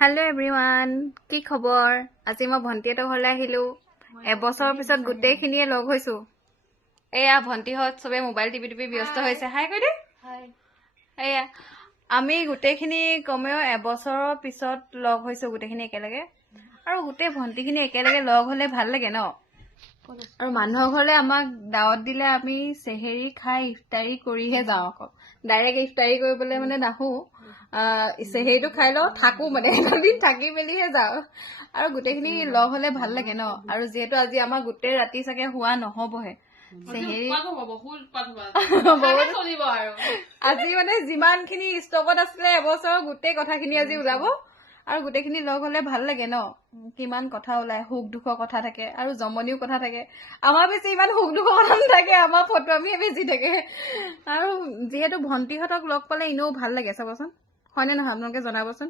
Hello' everyone, কি খবৰ? আজি মই ভণ্টিহঁতৰ ঘৰলৈ আহিলো। এবছৰৰ পিছত গোটেইখিনিয়ে লগ হৈছো। এয়া ভণ্টিহঁত চবে মোবাইল টিপি টিপি ব্যস্ত হৈছে। হাই কৈ দে। এয়া আমি গোটেইখিনি কমেও এবছৰৰ পিছত লগ হৈছো গোটেইখিনি একেলগে। আৰু গোটেই ভণ্টিখিনি একেলগে লগ হলে ভাল লাগে ন। আৰু মানুহৰ ঘৰলে আমাক দাৱত দিলে আমি চেহেৰি খাই ইফতাৰী কৰিহে যাওঁ। আকৌ ডাইৰেক্ট ইফতাৰী কৰিবলৈ মানে নাহো। চেহেৰিটো খাই লওঁ, থাকো মানে এদিন থাকি মেলিহে যাওঁ। আৰু গোটেইখিনি লগ হলে ভাল লাগে ন। আৰু যিহেতু আজি আমাৰ গোটেই ৰাতি চাগে হোৱা নহবহে চেহেৰি আজি মানে যিমান খিনি ষ্টকত আছিলে এবছৰৰ গোটেই কথাখিনি আজি ওলাব। আৰু গোটেইখিনি লগ হলে ভাল লাগে ন। কিমান কথা ওলাই, সুখ দুখৰ কথা থাকে আৰু জমনিও কথা থাকে। আমাৰ বেছি ইমান সুখ দুখৰ কথা নাথাকে, আমাৰ ফটোৱামিহে বেছি থাকে। আৰু যিহেতু ভণ্টিহঁতক লগ পালে এনেও ভাল লাগে চাবচোন, হয়নে নহয় আপোনালোকে জনাবচোন।